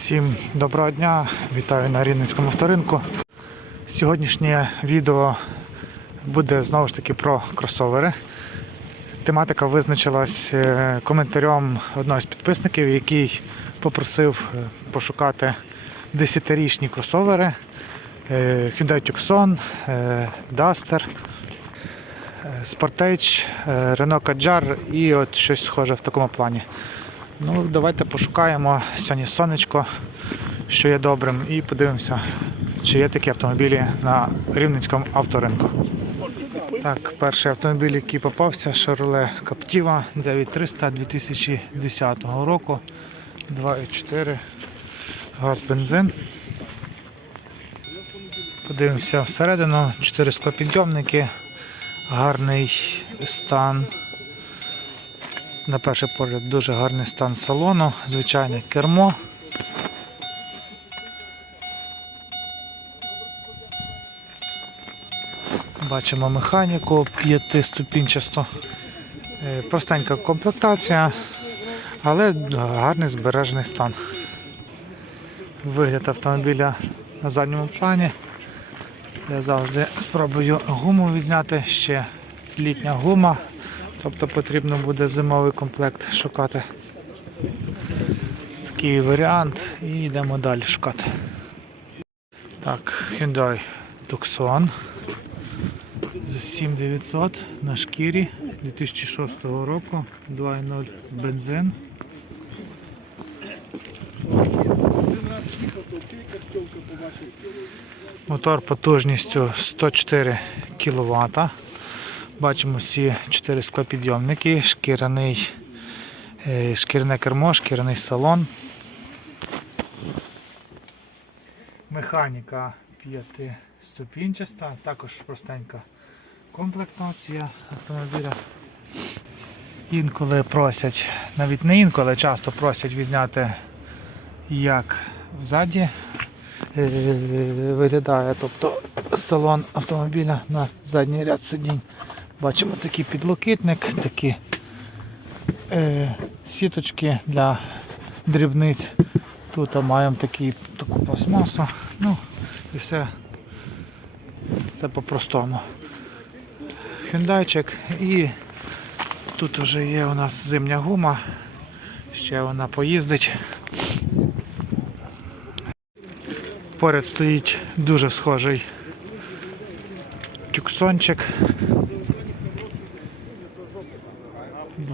Всім доброго дня, вітаю на Рівненському авторинку. Сьогоднішнє відео буде знову ж таки про кросовери. Тематика визначилась е, коментарем одного з підписників, який попросив е, пошукати 10-річні кросовери е, Hyundai Tucson, Duster, Sportage, Renault Kadjar і от щось схоже в такому плані. Ну, давайте пошукаємо сьогодні сонечко, що є добрим, і подивимося, чи є такі автомобілі на рівненському авторинку. Так, перший автомобіль, який попався, Chevrolet Captiva 9300 2010 року. 2,4 газ бензин. Подивимося всередину, 4 склопідйомники, гарний стан. На перший погляд дуже гарний стан салону, звичайне кермо. Бачимо механіку п'ятиступінчасту. Е, Простенька комплектація, але гарний збережений стан. Вигляд автомобіля на задньому плані. Я завжди спробую гуму відзняти, ще літня гума. Тобто потрібно буде зимовий комплект шукати. Такий варіант і йдемо далі шукати. Так, Hyundai Tucson за 7900 на шкірі 2006 року 2.0 бензин. Мотор потужністю 104 кВт. Бачимо всі 4 склопідйомники, шкіряний, е, шкіряне кермо, шкіряний салон. Механіка п'ятиступінчаста, також простенька комплектація автомобіля. Інколи просять, навіть не інколи, часто просять відзняти, як взаді е, виглядає, тобто салон автомобіля на задній ряд сидінь. Бачимо такий підлокітник, такі е, сіточки для дрібниць. Тут маємо такі, таку пластмасу. Ну і все, все по-простому. Хюндайчик і тут вже є у нас зимня гума. Ще вона поїздить. Поряд стоїть дуже схожий тюксончик.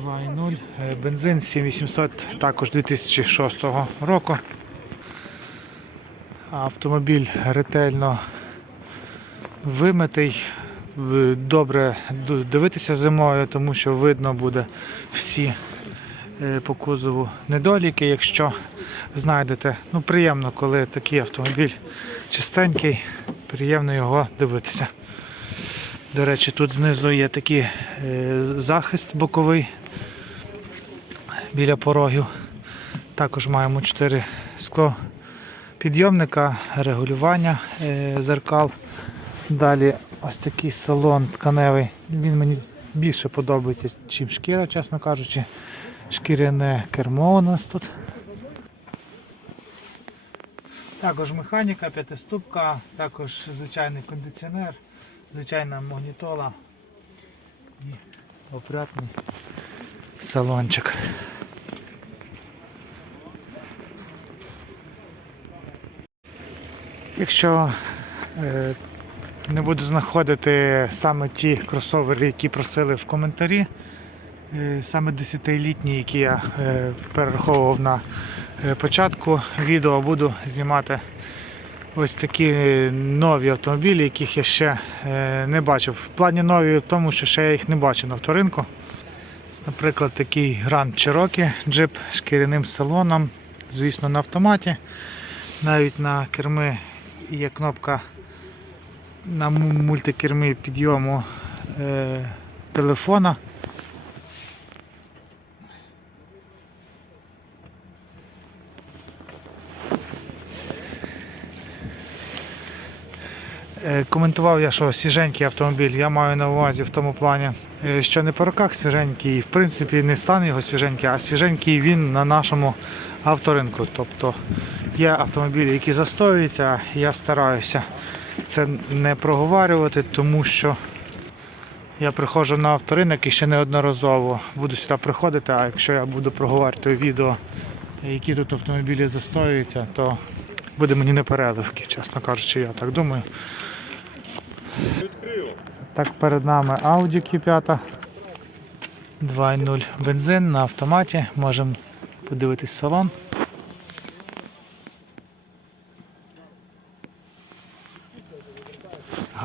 2.0, е, бензин 7800, також 2006 року. Автомобіль ретельно вимитий. Добре дивитися зимою, тому що видно буде всі е, по кузову недоліки, якщо знайдете. Ну, приємно, коли такий автомобіль чистенький, приємно його дивитися. До речі, тут знизу є такий е, захист боковий біля порогів. Також маємо 4 скло підйомника, регулювання е, зеркал. Далі ось такий салон тканевий. Він мені більше подобається, ніж шкіра, чесно кажучи. Шкіряне кермо у нас тут. Також механіка, п'ятиступка, також звичайний кондиціонер, звичайна магнітола і опрятний салончик. Якщо е, не буду знаходити саме ті кросовери, які просили в коментарі, е, саме 10-літні, які я е, перераховував на початку відео, буду знімати ось такі нові автомобілі, яких я ще не бачив. В плані нові в тому, що ще я їх не бачив на авторинку. Наприклад, такий Grand Cherokee джип з шкіряним салоном, звісно, на автоматі. Навіть на керми є кнопка на му- мультикермі підйому е, телефона. Е, Коментував я, що свіженький автомобіль, я маю на увазі в тому плані, е, що не по роках свіженький, в принципі не стан його свіженький, а свіженький він на нашому авторинку. Тобто Є автомобілі, які застоюються, я стараюся це не проговорювати, тому що я приходжу на авторинок і ще неодноразово буду сюди приходити, а якщо я буду проговорювати відео, які тут автомобілі застоюються, то буде мені непереливки, чесно кажучи, я так думаю. Так, перед нами Audi Q5 2.0 бензин на автоматі. Можемо подивитись салон.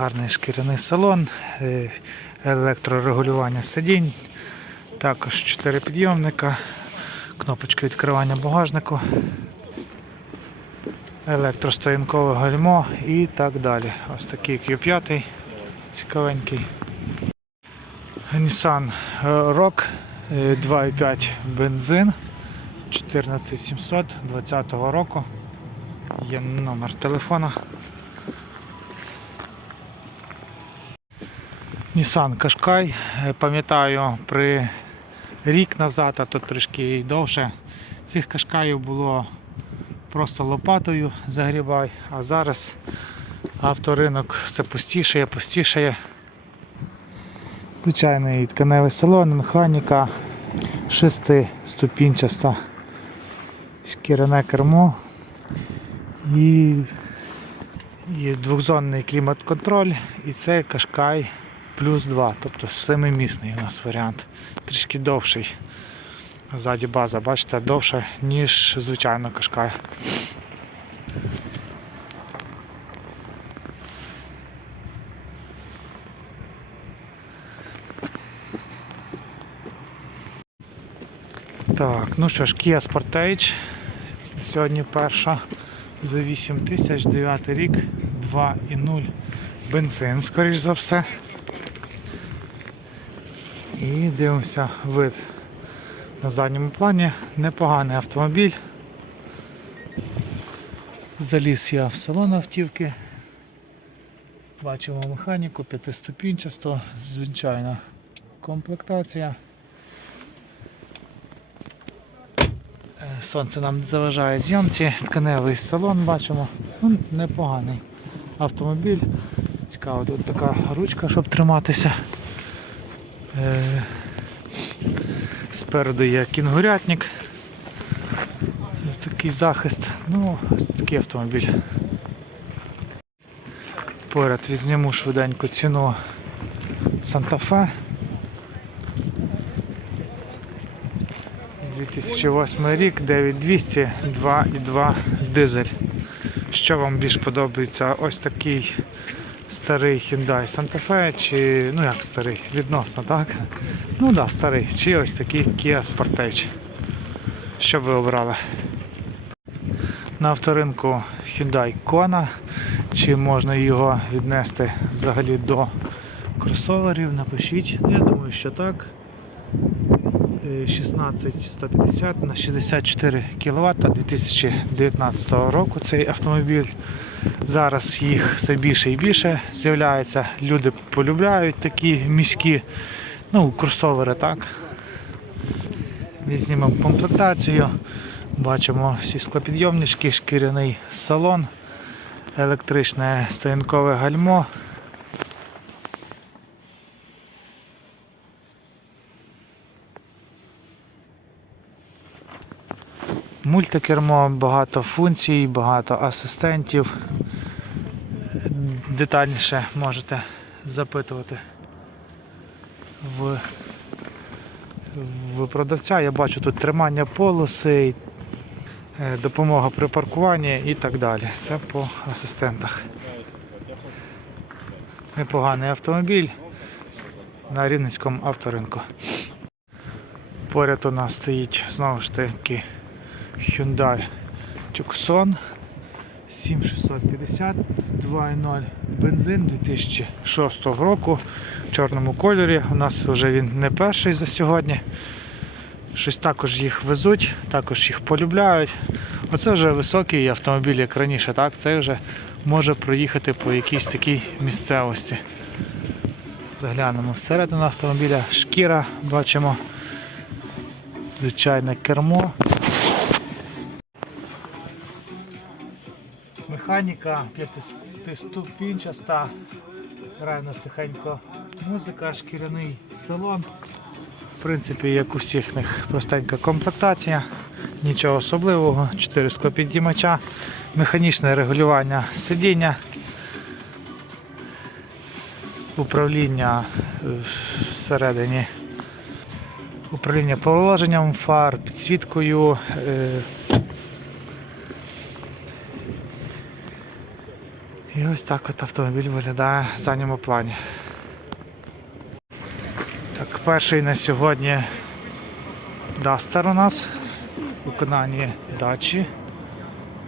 Гарний шкіряний салон, е, електрорегулювання сидінь, також 4 підйомника, кнопочка відкривання багажнику, електростоянкове гальмо і так далі. Ось такий Q5 цікавенький. Nissan Rock е, 2.5 бензин 14700 20 року. Є номер телефона. Nissan Qashqai. Е, Пам'ятаю, при рік назад, а то трішки і довше, цих кашкаїв було просто лопатою загрібай, а зараз авторинок все пустішає, пустішає. Звичайний тканевий салон, механіка, шестиступінчаста шкіряне кермо і, і двохзонний клімат-контроль, і це Кашкай плюс 2, тобто семимісний у нас варіант, трішки довший. Ззаді база, бачите, довша, ніж звичайно Кашкай. Так, ну що ж, Kia Sportage. Сьогодні перша за 8 тисяч, 9 рік, 2,0 бензин, скоріш за все. І дивимося вид на задньому плані. Непоганий автомобіль. Заліз я в салон автівки. Бачимо механіку, п'ятиступінчасто, звичайна комплектація. Е, Сонце нам заважає зйомці, тканевий салон бачимо. Ну, непоганий автомобіль. Цікаво, тут така ручка, щоб триматися. Е, Спереду є кінгурятник. Ось такий захист. Ну, ось такий автомобіль. Поряд візьмемо швиденько ціну Санта-Фе. 2008 рік, 9200, 2,2 дизель. Що вам більш подобається? Ось такий старий Hyundai Santa Fe, чи ну як старий, відносно, так? Ну так, да, старий, чи ось такий Kia Sportage. Що ви обрали? На авторинку Hyundai Kona, чи можна його віднести взагалі до кросоверів? Напишіть. Я думаю, що так. Е, 16150 на 64 кВт 2019 року цей автомобіль. Зараз їх все більше і більше з'являється. Люди полюбляють такі міські ну, кросовери, так. Візьмемо комплектацію. Бачимо всі склопідйомнички, шкіряний салон, електричне стоянкове гальмо. Мультикермо, багато функцій, багато асистентів. Детальніше можете запитувати в, в продавця. Я бачу тут тримання полоси, е, допомога при паркуванні і так далі. Це по асистентах. Непоганий автомобіль на Рівненському авторинку. Поряд у нас стоїть знову ж таки Hyundai Tucson 7650 2.0 бензин 2006 року в чорному кольорі. У нас вже він не перший за сьогодні. Щось також їх везуть, також їх полюбляють. Оце вже високий автомобіль, як раніше, так? Це вже може проїхати по якійсь такій місцевості. Заглянемо всередину автомобіля, шкіра бачимо, звичайне кермо. Механіка п'ятиступінчаста. Грає нас тихенько музика, шкіряний салон. В принципі, як у всіх них простенька комплектація, нічого особливого, 4 склопідіймача, механічне регулювання сидіння, управління е, всередині, управління положенням фар, підсвіткою. І ось так от автомобіль виглядає в задньому плані. Так, перший на сьогодні Duster у нас в виконанні дачі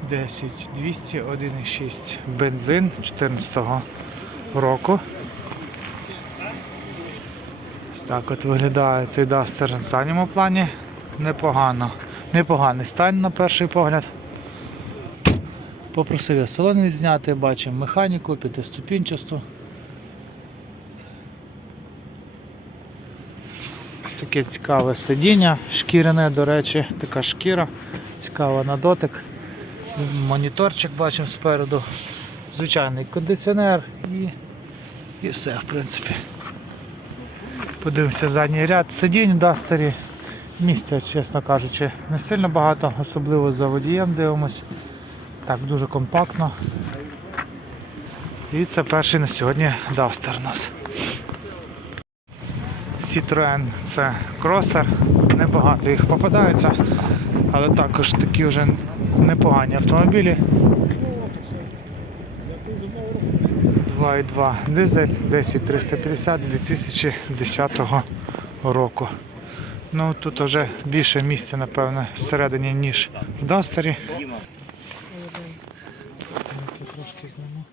10200 1,6 бензин 14 року. Ось так от виглядає цей Duster в задньому плані. Непогано. Непоганий стан на перший погляд. Попросив я салон відзняти, бачимо механіку, п'ятиступінчасту. Ось таке цікаве сидіння, шкіряне, до речі, така шкіра, цікава на дотик. Моніторчик бачимо спереду, звичайний кондиціонер і, і все, в принципі. Подивимося задній ряд сидінь Дастері. Місця, чесно кажучи, не сильно багато, особливо за водієм дивимось. Так, дуже компактно. І це перший на сьогодні Duster у нас. Citroen це кросер, небагато їх попадається, але також такі вже непогані автомобілі. 2.2 дизель 10350 2010 року. Ну тут вже більше місця, напевно, всередині, ніж в Дастері. Тут трошки зніму.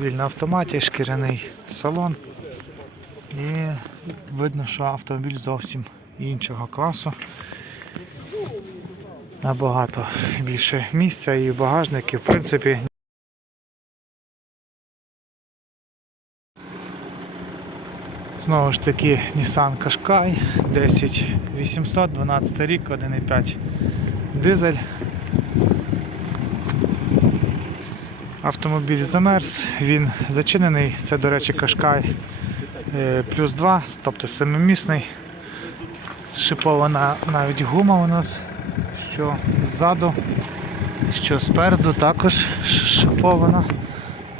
Автомобіль на автоматі, шкіряний салон. І видно, що автомобіль зовсім іншого класу. Набагато більше місця і багажники, в принципі. Знову ж таки Nissan Qashqai 10800, 12 рік, 1,5 дизель. Автомобіль замерз, він зачинений, це, до речі, Qashqai е, плюс 2, тобто семимісний. Шипована навіть гума у нас, що ззаду, що спереду також шипована.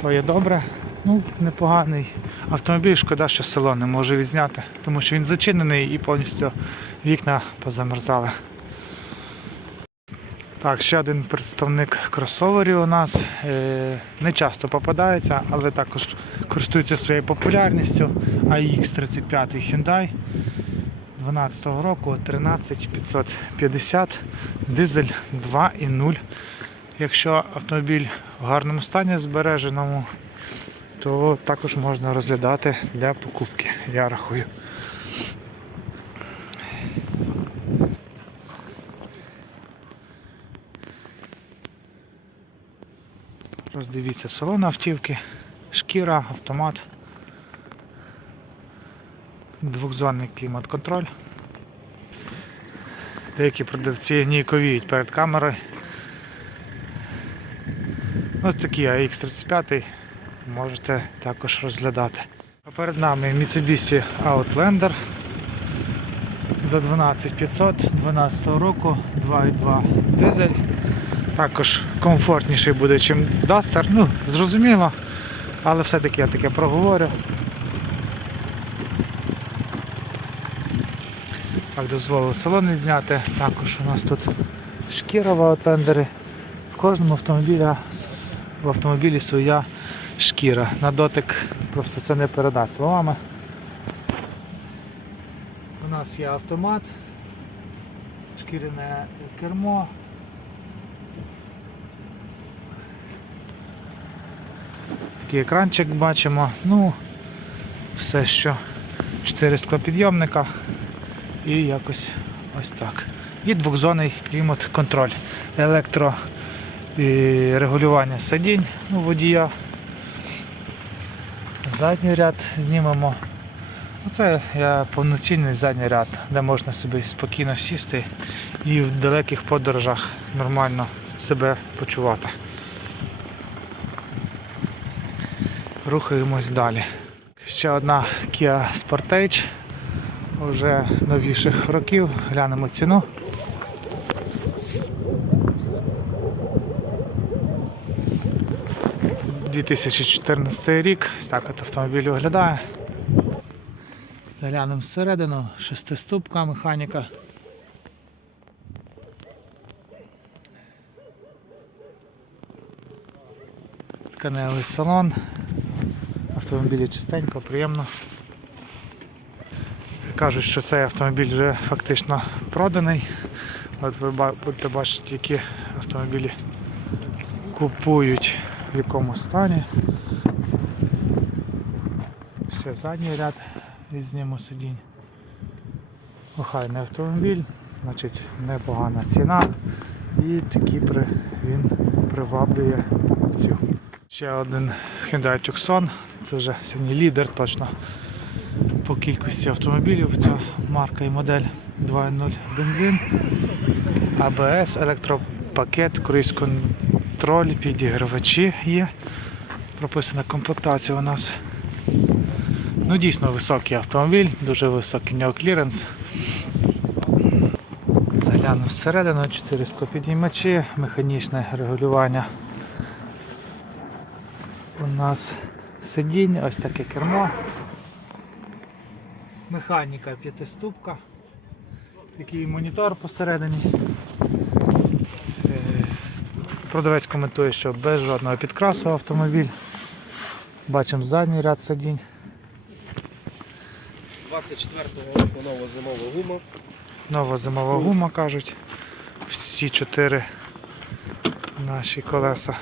То є добре. Ну, непоганий автомобіль, шкода, що село не може відзняти, тому що він зачинений і повністю вікна позамерзали. Так, ще один представник кросоверів у нас. Е, Не часто попадається, але також користується своєю популярністю. AX35 Hyundai 12 року 13550 дизель 2.0. Якщо автомобіль в гарному стані збереженому, то також можна розглядати для покупки, я рахую. Роздивіться салон автівки, шкіра, автомат, двохзонний клімат-контроль. Деякі продавці ніяковіють перед камерою. Ось такий AX35 можете також розглядати. Перед нами Mitsubishi Outlander за 12500 12 року 2.2 дизель. Також комфортніший буде, ніж Duster. Ну, зрозуміло, але все-таки я таке проговорю. Так, дозволили салон зняти. Також у нас тут шкіра в. В кожному автомобілі, в автомобілі своя шкіра. На дотик просто це не передати словами. У нас є автомат, шкіряне кермо. Такий екранчик бачимо. Ну, все, що 4 склопідйомника і якось ось так. І двохзонний клімат-контроль. Електро і сидінь у водія. Задній ряд знімемо. Оце я повноцінний задній ряд, де можна собі спокійно сісти і в далеких подорожах нормально себе почувати. Рухаємось далі. Ще одна Kia Sportage, вже новіших років. Глянемо ціну. – 2014 рік. Так от автомобіль виглядає. Заглянемо всередину, шестиступка механіка. Тканевий салон. Автомобілі чистенько, приємно. Кажуть, що цей автомобіль вже фактично проданий. От ви будете бачити, які автомобілі купують в якому стані. Ще задній ряд візьмемо сидінь. Охайний автомобіль, значить непогана ціна і такий при, він приваблює покупців. Ще один Hyundai Tucson, це вже сьогодні лідер точно по кількості автомобілів. Ця марка і модель 2.0 бензин, АБС, електропакет, круїз контроль, підігравачі є. Прописана комплектація у нас. Ну дійсно високий автомобіль, дуже високий нього кліренс. Заглянув всередину, 4 склопідіймачі, механічне регулювання. У нас сидінь, ось таке кермо. Механіка п'ятиступка. Такий монітор посередині. Е, Продавець коментує, що без жодного підкрасу автомобіль. Бачимо задній ряд сидінь. 24-го року нова зимова гума. Нова зимова гума кажуть. Всі чотири наші колеса.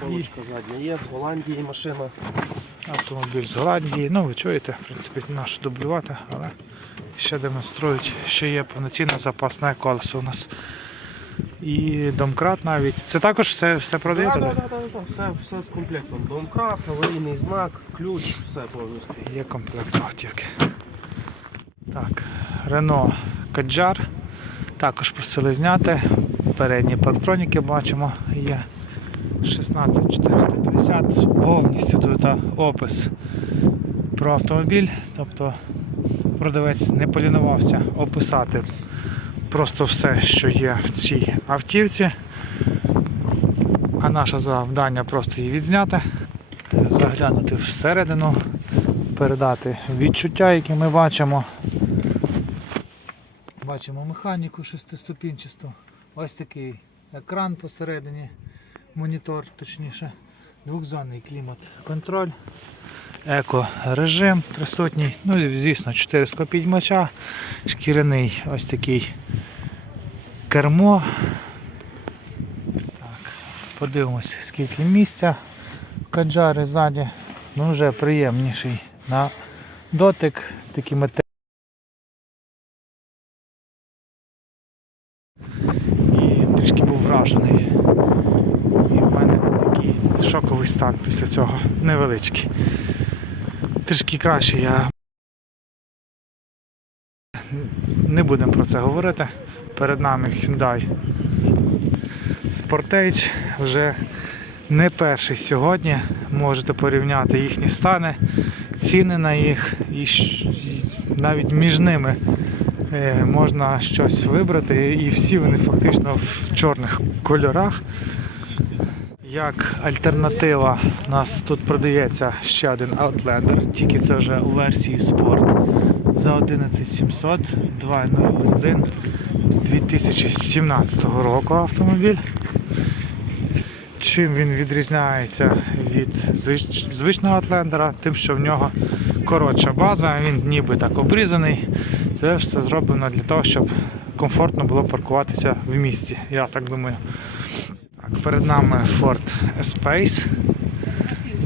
Полочка задня є, з Голландії машина. Автомобіль з Голландії. Ну ви чуєте, в принципі, нашу дублювати, але ще демонструють, що є повноцінне запасне колесо у нас. І домкрат навіть. Це також все, все продаєте? Так, так? так, все, все з комплектом. Домкрат, аварійний знак, ключ, все повністю. Є комплект автівки. Так, Renault Kadjar. Також просили зняти. Передні парктроніки бачимо є. 16450. Повністю тут опис про автомобіль. Тобто продавець не полінувався описати просто все, що є в цій автівці. А наше завдання просто її відзняти, заглянути всередину, передати відчуття, які ми бачимо. Бачимо механіку шестиступінчасту. Ось такий екран посередині, монітор точніше, двохзонний клімат контроль, еко-режим присутній. Ну і звісно 4 склопідьмача, шкіряний ось такий кермо. Так, подивимось скільки місця каджари ззаді. Ну вже приємніший на дотик, такі металеві. І трішки був вражений. І в мене такий шоковий стан після цього невеличкий. Трішки краще я не будемо про це говорити. Перед нами Hyundai Sportage вже не перший сьогодні. Можете порівняти їхні стани, ціни на їх і навіть між ними е, можна щось вибрати, і всі вони фактично в чорних кольорах. Як альтернатива, у нас тут продається ще один Outlander, тільки це вже у версії Sport за 11700, 2.0 бензин 2017 року автомобіль. Чим він відрізняється від звич- звичного Outlander? Тим, що в нього коротша база, він ніби так обрізаний. Це все зроблено для того, щоб комфортно було паркуватися в місті. Я так думаю. Так, перед нами Ford Espace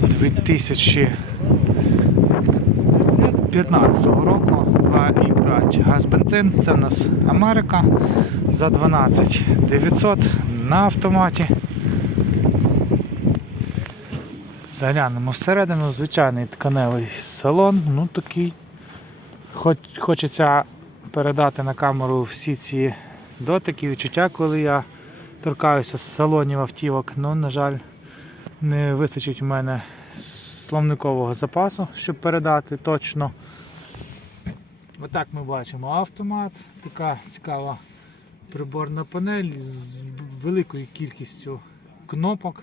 2015 року 2,5 газ бензин. Це у нас Америка за 12 900 на автоматі. Заглянемо всередину, звичайний тканевий салон, ну такий. Хоч, хочеться передати на камеру всі ці дотики, відчуття, коли я торкаюся з салонів автівок. Ну, на жаль, не вистачить у мене словникового запасу, щоб передати точно. Отак ми бачимо автомат, така цікава приборна панель з великою кількістю кнопок.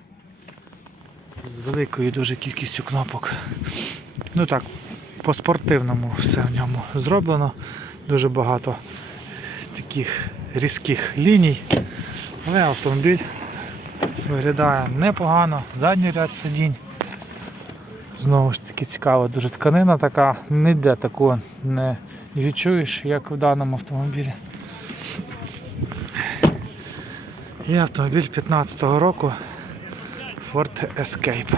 З великою дуже кількістю кнопок. Ну так, по-спортивному все в ньому зроблено. Дуже багато таких різких ліній. Але автомобіль виглядає непогано. Задній ряд сидінь. Знову ж таки цікава дуже тканина така, ніде такого не відчуєш, як в даному автомобілі. І автомобіль 15-го року Ford Escape.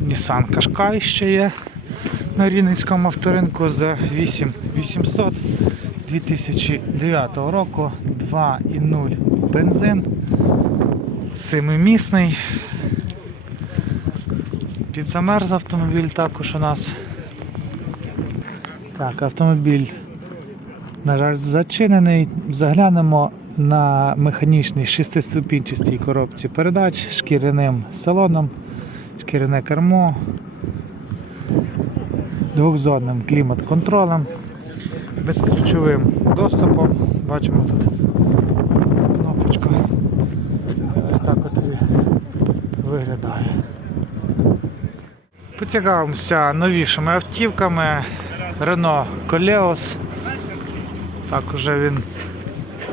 Nissan Qashqai ще є на Рівненському авторинку за 8800 2009 року 2,0 бензин. Семимісний. Підзамерз автомобіль також у нас. Так, автомобіль, на жаль, зачинений. Заглянемо на механічній шестиступінчастій коробці передач шкіряним салоном, шкіряне кермо, двохзонним клімат-контролем, безключовим доступом. Бачимо тут ось кнопочка. Ось так от виглядає. Поцікавимося новішими автівками. Renault Koleos. Так уже він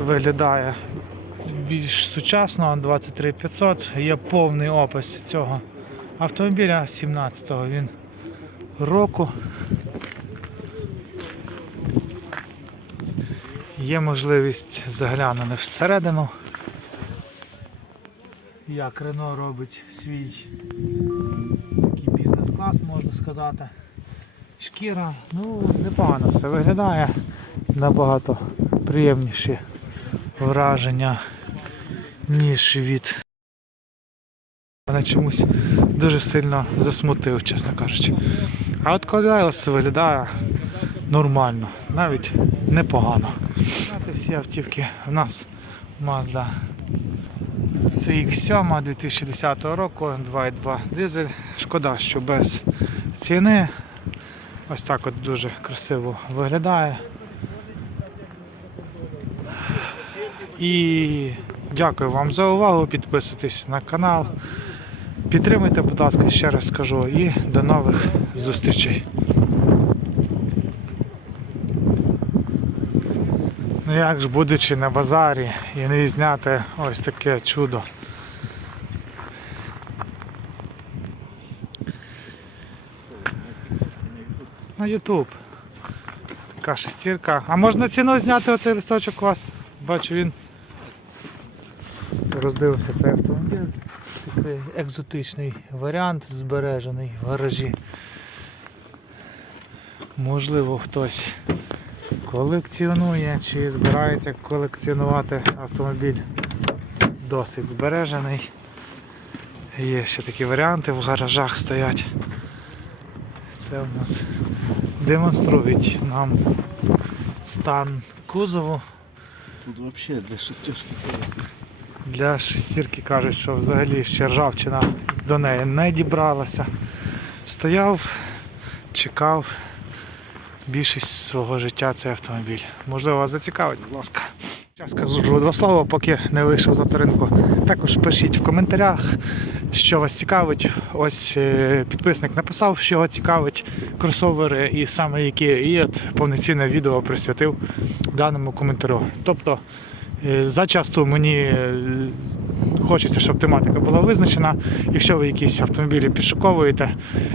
виглядає більш сучасно, 23500. Є повний опис цього автомобіля 17-го він року. Є можливість заглянути всередину. Як Renault робить свій такий бізнес-клас, можна сказати. Шкіра, ну, непогано все виглядає. Набагато приємніші враження, ніж від. Мене чомусь дуже сильно засмутив, чесно кажучи. А от Колеос виглядає нормально, навіть непогано. Всі автівки в нас Mazda CX-7 2010 року, 2.2 дизель. Шкода, що без ціни. Ось так от дуже красиво виглядає. І дякую вам за увагу. Підписуйтесь на канал. Підтримуйте, будь ласка, ще раз скажу. І до нових зустрічей. Ну як ж будучи на базарі і не зняти ось таке чудо. На YouTube. Така шестірка. А можна ціну зняти оцей листочок у вас? Бачу він роздивився цей автомобіль. Такий екзотичний варіант збережений в гаражі. Можливо хтось колекціонує чи збирається колекціонувати автомобіль досить збережений. Є ще такі варіанти в гаражах стоять. Це у нас демонструють нам стан кузову. Тут взагалі для шестерки Для шестірки кажуть, що взагалі ще ржавчина до неї не дібралася. Стояв, чекав більшість свого життя цей автомобіль. Можливо, вас зацікавить, будь ласка. Зараз скажу два слова, поки не вийшов з авторинку. Також пишіть в коментарях, що вас цікавить. Ось е, підписник написав, що його цікавить кросовери і саме які. І от повноцінне відео присвятив даному коментарю. Тобто е, зачасту мені е, хочеться, щоб тематика була визначена. Якщо ви якісь автомобілі підшуковуєте,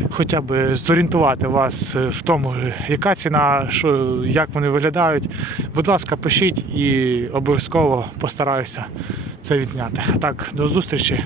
хоча б зорієнтувати вас е, в тому, яка ціна, що, як вони виглядають. Будь ласка, пишіть і обов'язково постараюся це відзняти. А так, до зустрічі.